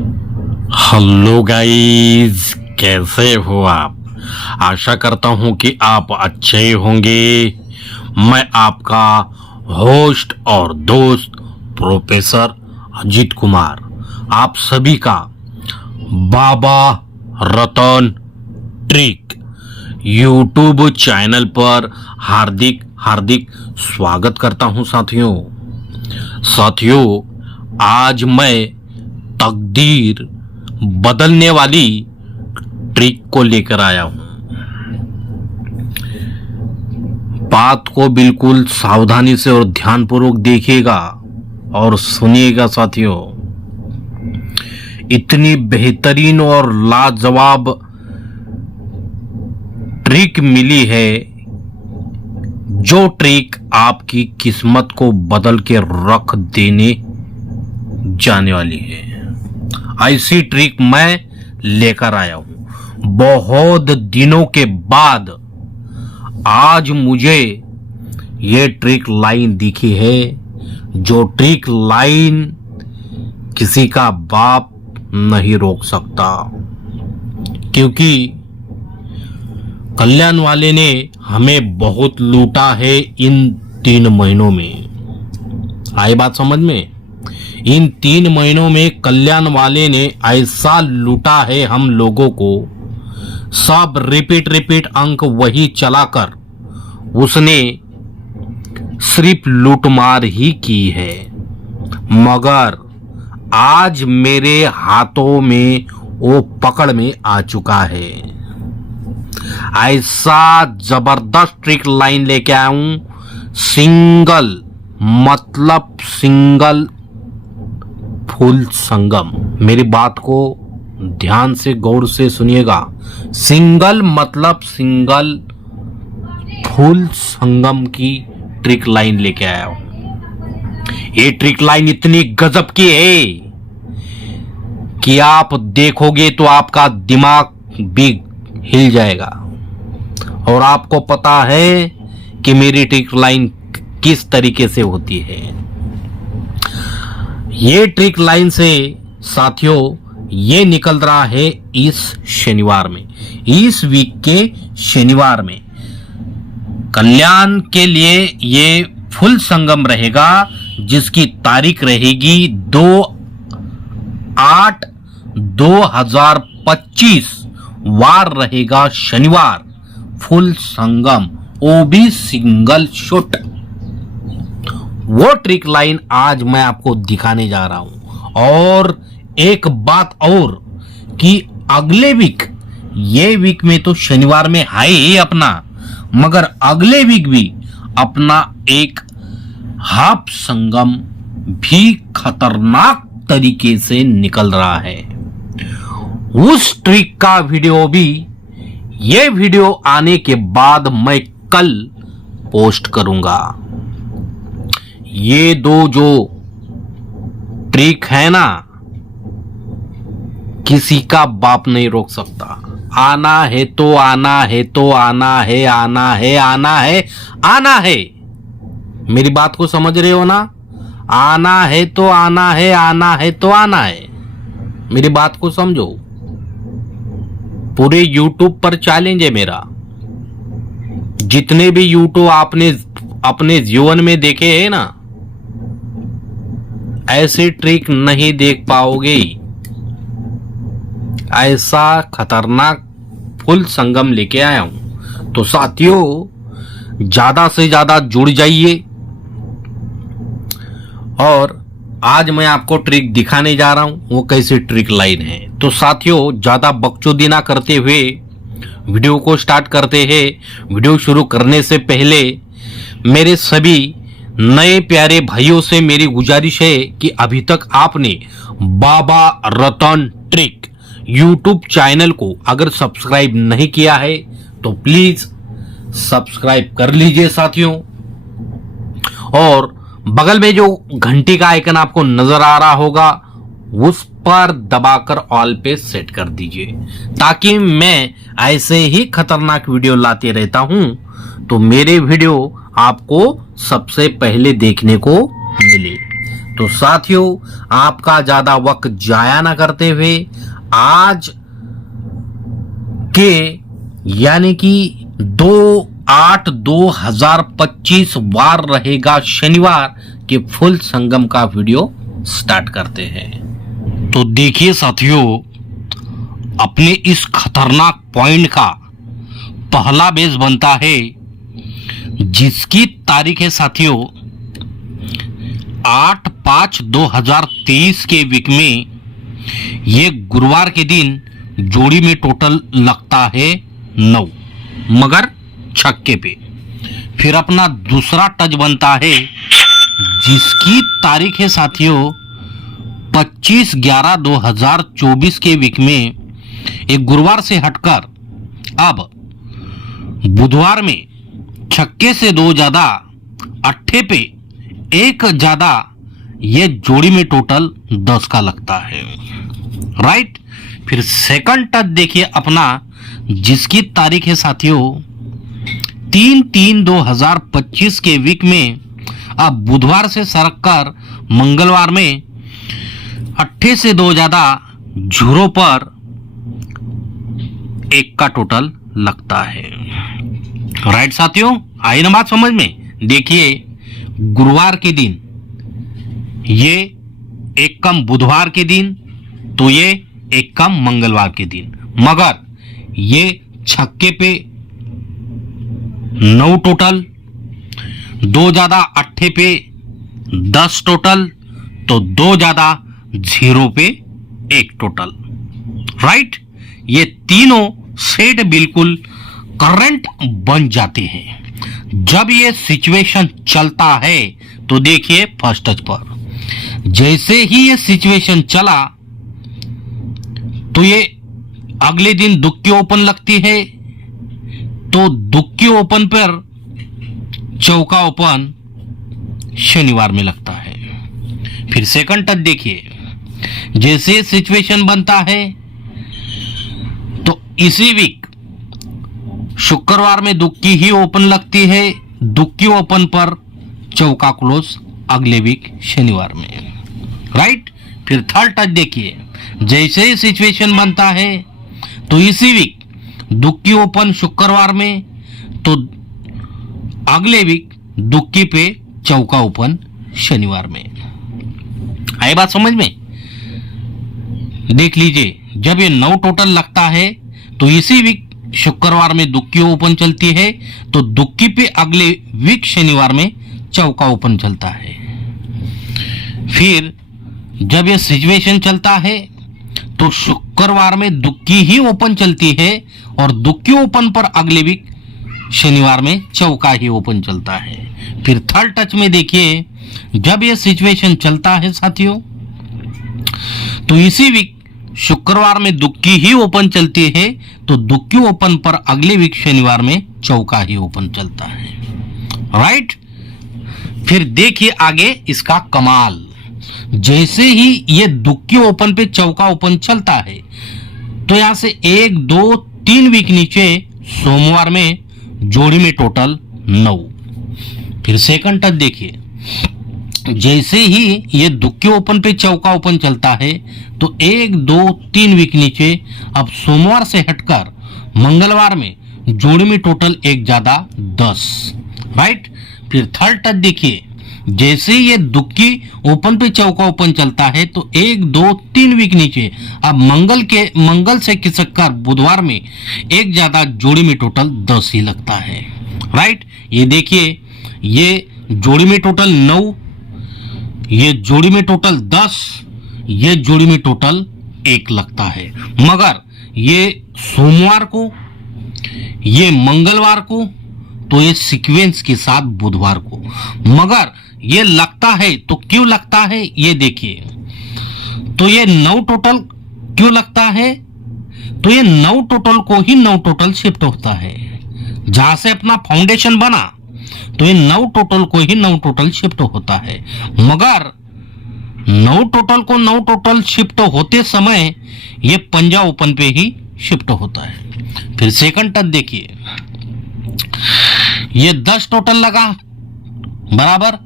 Hello guys, कैसे हो आप। आशा करता हूं कि आप अच्छे होंगे। मैं आपका होस्ट और दोस्त प्रोफेसर अजीत कुमार आप सभी का बाबा रतन ट्रिक यूट्यूब चैनल पर हार्दिक हार्दिक स्वागत करता हूं। साथियों, आज मैं तकदीर बदलने वाली ट्रिक को लेकर आया हूं। बात को बिल्कुल सावधानी से और ध्यानपूर्वक देखिएगा और सुनिएगा। साथियों, इतनी बेहतरीन और लाजवाब ट्रिक मिली है जो ट्रिक आपकी किस्मत को बदल के रख देने जाने वाली है। ऐसी ट्रिक मैं लेकर आया हूं। बहुत दिनों के बाद आज मुझे ये ट्रिक लाइन दिखी है, जो ट्रिक लाइन किसी का बाप नहीं रोक सकता, क्योंकि कल्याण वाले ने हमें बहुत लूटा है इन 3 महीनों में। आई बात समझ में? इन 3 महीनों में कल्याण वाले ने ऐसा लूटा है हम लोगों को। सब रिपीट अंक वही चलाकर उसने सिर्फ लूटमार ही की है, मगर आज मेरे हाथों में वो पकड़ में आ चुका है। ऐसा जबरदस्त ट्रिक लाइन लेके आया हूं। सिंगल फुल संगम। मेरी बात को ध्यान से गौर से सुनिएगा। सिंगल फुल संगम की ट्रिक लाइन लेके आया हूं। ये ट्रिक लाइन इतनी गजब की है कि आप देखोगे तो आपका दिमाग भी हिल जाएगा। और आपको पता है कि मेरी ट्रिक लाइन किस तरीके से होती है। ये ट्रिक लाइन से साथियों ये निकल रहा है इस शनिवार में, इस वीक के शनिवार में कल्याण के लिए ये फुल संगम रहेगा, जिसकी तारीख रहेगी 2/8/2025। वार रहेगा शनिवार। फुल संगम, वो भी सिंगल शॉट। वो ट्रिक लाइन आज मैं आपको दिखाने जा रहा हूं। और एक बात और कि अगले वीक, ये वीक में तो शनिवार में है ही अपना, मगर अगले वीक भी अपना एक हाफ संगम भी खतरनाक तरीके से निकल रहा है। उस ट्रिक का वीडियो भी, ये वीडियो आने के बाद मैं कल पोस्ट करूंगा। ये दो जो ट्रिक है ना, किसी का बाप नहीं रोक सकता। आना है तो आना है तो आना है, आना है, आना है, आना है। मेरी बात को समझ रहे हो ना? आना है तो आना है, आना है तो आना है। मेरी बात को समझो। पूरे YouTube पर चैलेंज है मेरा। जितने भी यूट्यूब आपने अपने जीवन में देखे हैं ना, ऐसे ट्रिक नहीं देख पाओगे। ऐसा खतरनाक फुल संगम लेके आया हूं। तो साथियों, ज्यादा से ज्यादा जुड़ जाइए। और आज मैं आपको ट्रिक दिखाने जा रहा हूं, वो कैसी ट्रिक लाइन है। तो साथियों, ज्यादा बकचोदी ना करते हुए वीडियो को स्टार्ट करते हैं। वीडियो शुरू करने से पहले मेरे सभी नए प्यारे भाइयों से मेरी गुजारिश है कि अभी तक आपने बाबा रतन ट्रिक यूट्यूब चैनल को अगर सब्सक्राइब नहीं किया है तो प्लीज सब्सक्राइब कर लीजिए साथियों। और बगल में जो घंटी का आइकन आपको नजर आ रहा होगा, उस पर दबाकर ऑल पे सेट कर दीजिए, ताकि मैं ऐसे ही खतरनाक वीडियो लाते रहता हूं तो मेरे वीडियो आपको सबसे पहले देखने को मिले। तो साथियों, आपका ज्यादा वक्त जाया ना करते हुए आज के यानी कि 2/8/2025 वार रहेगा शनिवार के फुल संगम का वीडियो स्टार्ट करते हैं। तो देखिए साथियों, अपने इस खतरनाक पॉइंट का पहला बेस बनता है जिसकी तारीख है साथियों 8/5/2023 के वीक में। ये गुरुवार के दिन जोड़ी में टोटल लगता है 9 मगर छक्के पे। फिर अपना दूसरा टच बनता है जिसकी तारीख है साथियों 25/11/2024 के वीक में। एक गुरुवार से हटकर अब बुधवार में छक्के से 2 ज्यादा अट्ठे पे 1 ज्यादा ये जोड़ी में टोटल 10 का लगता है। राइट। फिर सेकंड टच देखिए अपना जिसकी तारीख है साथियों 3/3/2025 के वीक में। अब बुधवार से सरककर मंगलवार में अट्ठे से 2 ज्यादा झूरों पर 1 का टोटल लगता है। राइट साथियों, आई ना बात समझ में। देखिए गुरुवार के दिन ये 1 कम बुधवार के दिन, तो ये 1 कम मंगलवार के दिन, मगर ये छक्के पे 9 टोटल, 2 ज्यादा अट्ठे पे 10 टोटल, तो 2 ज्यादा 0 पे 1 टोटल। राइट। ये तीनों सेट बिल्कुल करंट बन जाते हैं जब ये सिचुएशन चलता है। तो देखिए फर्स्ट टच पर जैसे ही ये सिचुएशन चला तो ये अगले दिन दुक्की ओपन लगती है, तो दुक्की ओपन पर चौका ओपन शनिवार में लगता है। फिर सेकंड टच देखिए, जैसे सिचुएशन बनता है तो इसी वीक शुक्रवार में दुक्की ही ओपन लगती है, दुक्की ओपन पर चौका क्लोज अगले वीक शनिवार में। राइट। फिर थर्ड टच देखिए, जैसे ही सिचुएशन बनता है तो इसी वीक दुक्की ओपन शुक्रवार में, तो अगले वीक दुक्की पे चौका ओपन शनिवार में। आई बात समझ में। देख लीजिए, जब ये 9 टोटल लगता है तो इसी वीक शुक्रवार में दुक्की ओपन चलती है, तो दुक्की पे अगले वीक शनिवार में चौका ओपन चलता है। फिर जब यह सिचुएशन चलता है तो शुक्रवार में दुक्की ही ओपन चलती है और दुक्की ओपन पर अगले वीक शनिवार में चौका ही ओपन चलता है। फिर थर्ड टच में देखिए, जब यह सिचुएशन चलता है साथियों तो इसी वीक शुक्रवार में दुक्की ही ओपन चलती है, तो दुक्की ओपन पर अगले वीक शनिवार में चौका ही ओपन चलता है। राइट। फिर देखिए आगे इसका कमाल, जैसे ही ये दुक्की ओपन पे चौका ओपन चलता है तो यहां से 1 2 3 वीक नीचे सोमवार में जोड़ी में टोटल 9। फिर सेकंड टच देखिए, जैसे ही ये दुक्की ओपन पे चौका ओपन चलता है तो 1 2 3 वीक नीचे अब सोमवार से हटकर मंगलवार में जोड़ी में टोटल 1 ज्यादा 10। राइट। फिर थर्ड टच देखिए, जैसे ये दुक्की ओपन पे चौका ओपन चलता है तो 1 2 3 वीक नीचे अब मंगल से खिसककर बुधवार में 1 ज्यादा जोड़ी में टोटल 10 ही लगता है। राइट। ये देखिए, ये जोड़ी में टोटल 9, ये जोड़ी में टोटल 10, ये जोड़ी में टोटल 1 लगता है, मगर ये सोमवार को, ये मंगलवार को, तो ये सीक्वेंस के साथ बुधवार को, मगर ये लगता है तो क्यों लगता है ये देखिए। तो ये 9 टोटल क्यों लगता है, तो ये 9 टोटल को ही 9 टोटल शिफ्ट होता है। जहां से अपना फाउंडेशन बना तो ये 9 टोटल को ही 9 टोटल शिफ्ट होता है, मगर 9 टोटल को 9 टोटल शिफ्ट होते समय ये पंजा ओपन पे ही शिफ्ट होता है। फिर सेकंड टच देखिए, ये 10 टोटल लगा बराबर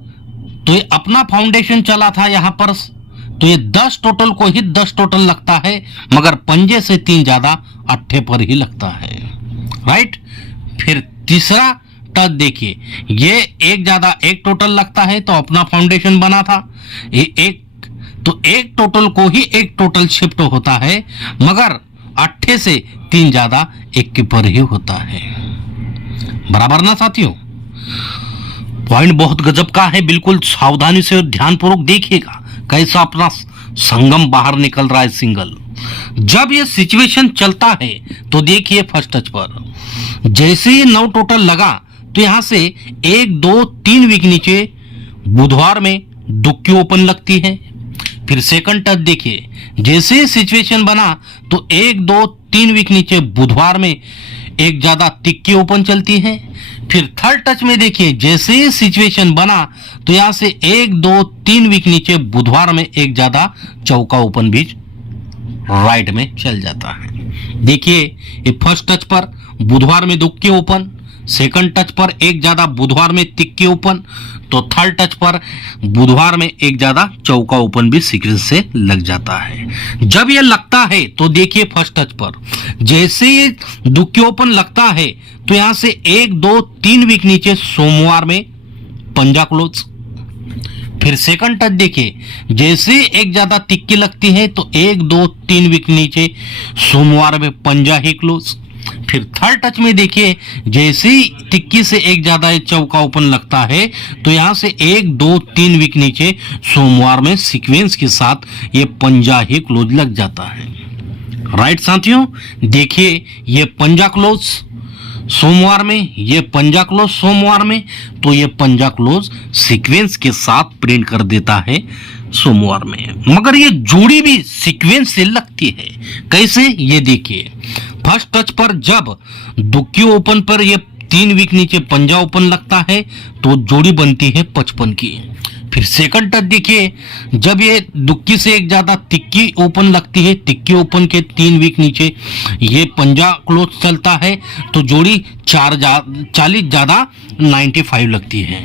तो ये अपना फाउंडेशन चला था यहां पर, तो ये 10 टोटल को ही 10 टोटल लगता है, मगर पंजे से 3 ज्यादा अट्ठे पर ही लगता है, राइट। फिर तीसरा टच देखिए, ये एक ज्यादा एक टोटल लगता है तो अपना फाउंडेशन बना था, ये एक, तो एक टोटल को ही एक टोटल शिफ्ट होता है, मगर अट्ठे से 3 ज्यादा एक के पर ही होता है, बराबर ना साथियों। पॉइंट बहुत गजब का है, बिल्कुल सावधानी से और ध्यानपूर्वक देखिएगा कैसा अपना संगम बाहर निकल रहा है सिंगल। जब ये सिचुएशन चलता है तो देखिए फर्स्ट टच पर जैसे ये 9 टोटल लगा तो यहां से 1 2 3 वीक नीचे बुधवार में दुक्की ओपन लगती है। फिर सेकंड टच देखिए, जैसे सिचुएशन बना तो 1 2 3 वीक नीचे बुधवार में एक ज्यादा तिक्की ओपन चलती है। फिर थर्ड टच में देखिए, जैसे सिचुएशन बना तो यहां से 1 2 3 वीक नीचे बुधवार में एक ज्यादा चौका ओपन भी राइट में चल जाता है। देखिए ये फर्स्ट टच पर बुधवार में दुक्की ओपन, सेकंड टच पर एक ज्यादा बुधवार में तिक्की ओपन, तो थर्ड टच पर बुधवार में एक ज्यादा चौका ओपन भी सीक्वेंस से लग जाता है। जब ये लगता है तो देखिए फर्स्ट टच पर जैसे ये दुक्की ओपन लगता है तो यहां से 1 2 3 वीक नीचे सोमवार में पंजा क्लोज। फिर सेकंड टच देखिए, जैसे एक ज्यादा तिक्की लगती है तो 1 2 3 वीक नीचे सोमवार में पंजा ही क्लोज। फिर थर्ड टच में देखिए, जैसे ही तिक्की से एक ज्यादा चौका ओपन लगता है तो यहां से 1 2 3 वीक नीचे सोमवार में सीक्वेंस के साथ ये पंजा ही क्लोज लग जाता है, राइट साथियों। देखिए ये पंजा क्लोज सोमवार में, ये पंजा क्लोज सोमवार में, तो ये पंजा क्लोज सीक्वेंस के साथ प्रिंट कर देता है सोमवार में। मगर ये जोड़ी भी सीक्वेंस से लगती है, कैसे ये देखिए। फर्स्ट टच पर जब दुक्की ओपन पर ये 3 वीक नीचे पंजा ओपन लगता है तो जोड़ी बनती है 55 की। फिर सेकंड टच देखिए, जब ये दुक्की से एक ज्यादा तिक्की ओपन लगती है, तिक्की ओपन के 3 वीक नीचे ये पंजा क्लोज चलता है तो जोड़ी 40 ज्यादा 95 लगती है।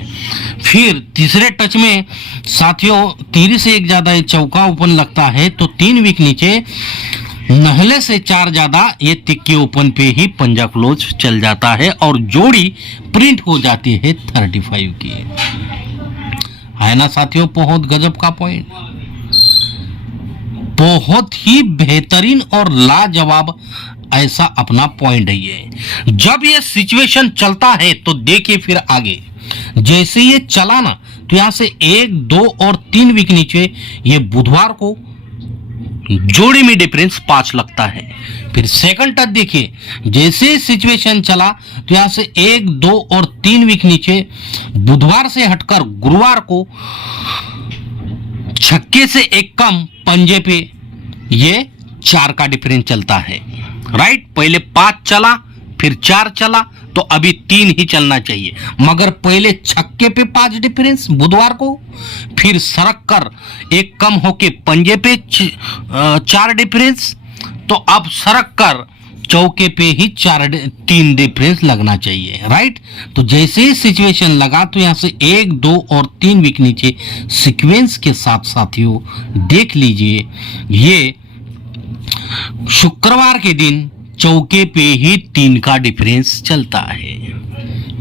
फिर तीसरे टच में साथियों 30 से एक ज्यादा ये चौका ओपन लगता है तो 3 वीक नीचे नहले से 4 ज्यादा ये तिक्की ओपन पे ही पंजा क्लोज चल जाता है और जोड़ी प्रिंट हो जाती है 35 की, है ना साथियों। बहुत गजब का पॉइंट, बहुत ही बेहतरीन और लाजवाब ऐसा अपना पॉइंट है ये। जब ये सिचुएशन चलता है तो देखिए फिर आगे जैसे ये चला ना तो यहां से 1 2 और 3 वीक नीचे ये बुधवार को जोड़ी में डिफरेंस 5 लगता है। फिर सेकंड टच देखिए, जैसे सिचुएशन चला तो यहां से 1 2 और 3 वीक नीचे बुधवार से हटकर गुरुवार को छक्के से एक कम पंजे पे ये 4 का डिफरेंस चलता है, राइट। पहले 5 चला, फिर 4 चला, तो अभी 3 ही चलना चाहिए, मगर पहले छक्के पे 5 डिफरेंस बुधवार को, फिर सरक कर एक कम होके पंजे पे 4 डिफरेंस, तो अब सरक कर चौके पे ही 3 डिफरेंस लगना चाहिए, राइट। तो जैसे ही सिचुएशन लगा तो यहां से 1 2 और 3 वीक नीचे सीक्वेंस के साथ साथियों देख लीजिए, ये शुक्रवार के दिन चौके पे ही 3 का डिफरेंस चलता है।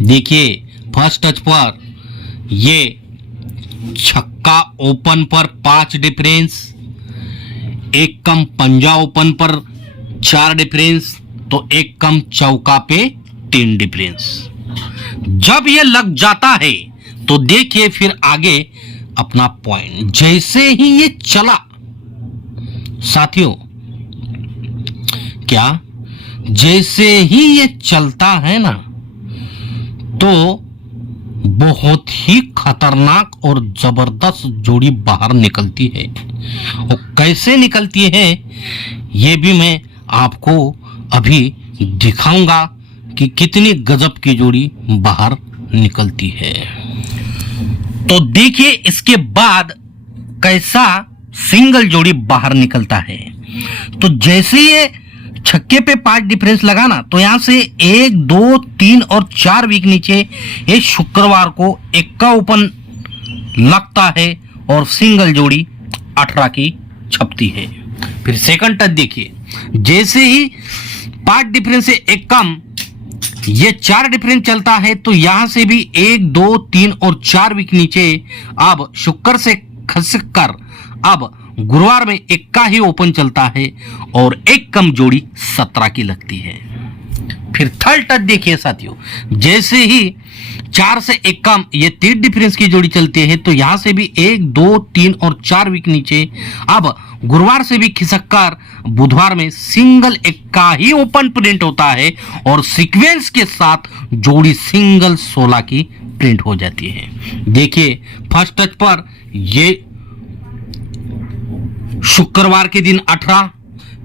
देखिए फर्स्ट टच पर ये छक्का ओपन पर 5 डिफरेंस, एक कम पंजा ओपन पर 4 डिफरेंस, तो एक कम चौका पे 3 डिफरेंस। जब ये लग जाता है तो देखिए फिर आगे अपना पॉइंट, जैसे ही ये चला साथियों, क्या जैसे ही ये चलता है ना तो बहुत ही खतरनाक और जबरदस्त जोड़ी बाहर निकलती है। और कैसे निकलती है ये भी मैं आपको अभी दिखाऊंगा कि कितनी गजब की जोड़ी बाहर निकलती है। तो देखिए इसके बाद कैसा सिंगल जोड़ी बाहर निकलता है। तो जैसे ये छक्के पे 5 डिफरेंस लगाना तो यहां से 1 2 3 और 4 वीक नीचे ये शुक्रवार को 1 का ओपन लगता है और सिंगल जोड़ी 18 की छपती है। फिर सेकंड टच देखिए, जैसे ही 5 डिफरेंस से एक कम ये 4 डिफरेंस चलता है तो यहां से भी 1, 2, 3 और 4 वीक नीचे अब शुक्र से खसक कर अब गुरुवार में 1 का ही ओपन चलता है और एक कम जोड़ी 17 की लगती है। फिर थर्ड टच देखिए साथियों, जैसे ही 4 से 1 कम ये 3 डिफरेंस की जोड़ी चलती है तो यहां से भी 1, 2, 3 और 4 वीक नीचे अब गुरुवार से भी खिसक कर बुधवार में सिंगल 1 का ही ओपन प्रिंट होता है और सीक्वेंस के साथ जोड़ी सिंगल 16 की प्रिंट हो जाती है। देखिए फर्स्ट टच पर ये शुक्रवार के दिन 18,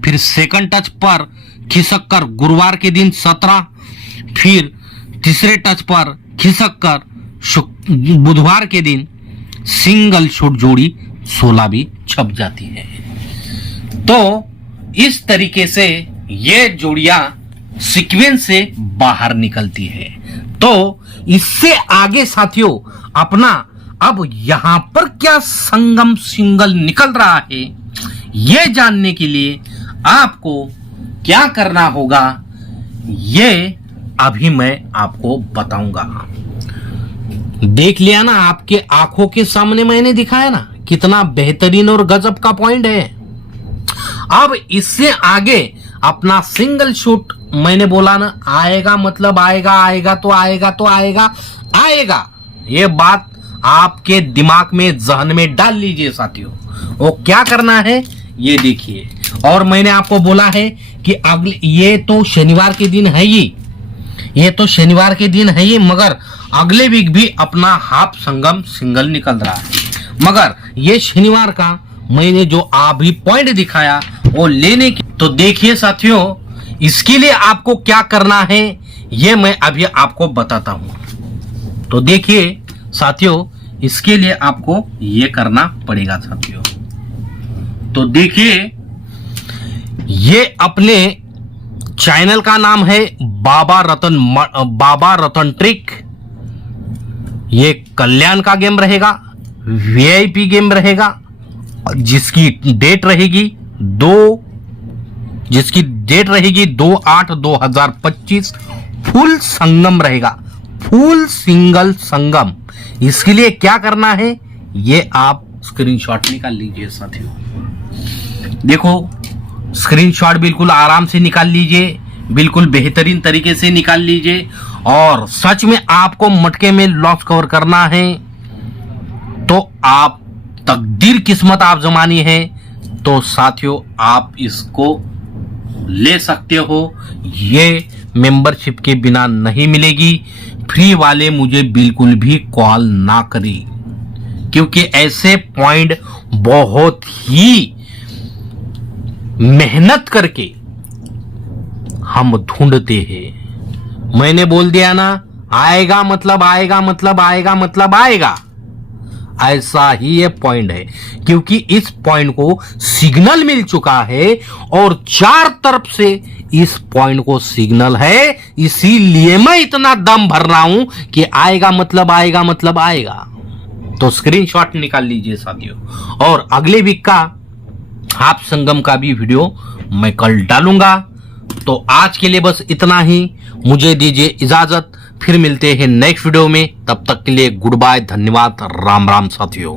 फिर सेकंड टच पर खिसक कर गुरुवार के दिन 17, फिर तीसरे टच पर खिसक कर बुधवार के दिन सिंगल शॉट जोड़ी 16 भी छप जाती है। तो इस तरीके से ये जोड़ियां सीक्वेंस से बाहर निकलती है। तो इससे आगे साथियों अपना अब यहां पर क्या संगम सिंगल निकल रहा है, ये जानने के लिए आपको क्या करना होगा ये अभी मैं आपको बताऊंगा। देख लिया ना, आपके आंखों के सामने मैंने दिखाया ना कितना बेहतरीन और गजब का पॉइंट है। अब इससे आगे अपना सिंगल शूट मैंने बोला ना, आएगा मतलब आएगा, आएगा तो आएगा तो आएगा आएगा। ये बात आपके दिमाग में जहन में डाल लीजिए साथियों। वो क्या करना है ये देखिए। और मैंने आपको बोला है कि अगले ये तो शनिवार के दिन है ही, ये तो शनिवार के दिन है ही, मगर अगले वीक भी अपना हाफ संगम सिंगल निकल रहा है। मगर ये शनिवार का मैंने जो अभी पॉइंट दिखाया वो लेने की, तो देखिए साथियों इसके लिए आपको क्या करना है ये मैं अभी आपको बताता हूं। तो देखिए साथियों इसके लिए आपको ये करना पड़ेगा साथियों। तो देखिए ये अपने चैनल का नाम है बाबा रतन ट्रिक। ये कल्याण का गेम रहेगा, वीआईपी गेम रहेगा, जिसकी डेट रहेगी 2/8/2025। फुल संगम रहेगा, फुल सिंगल संगम। इसके लिए क्या करना है ये आप स्क्रीनशॉट निकाल लीजिए साथियों। देखो स्क्रीनशॉट बिल्कुल आराम से निकाल लीजिए, बिल्कुल बेहतरीन तरीके से निकाल लीजिए। और सच में आपको मटके में लॉस कवर करना है तो आप तकदीर किस्मत आप जमानी है तो साथियों आप इसको ले सकते हो। ये मेंबरशिप के बिना नहीं मिलेगी। फ्री वाले मुझे बिल्कुल भी कॉल ना करें, क्योंकि ऐसे पॉइंट बहुत ही मेहनत करके हम ढूंढते हैं। मैंने बोल दिया ना, आएगा मतलब आएगा मतलब आएगा मतलब आएगा, ऐसा ही ये पॉइंट है। क्योंकि इस पॉइंट को सिग्नल मिल चुका है और 4 तरफ से इस पॉइंट को सिग्नल है, इसीलिए मैं इतना दम भर रहा हूं कि आएगा मतलब आएगा मतलब आएगा। तो स्क्रीनशॉट निकाल लीजिए साथियों। और अगले वीक का हाफ संगम का भी वीडियो मैं कल डालूंगा। तो आज के लिए बस इतना ही, मुझे दीजिए इजाजत, फिर मिलते हैं नेक्स्ट वीडियो में। तब तक के लिए गुड बाय, धन्यवाद, राम राम साथियों।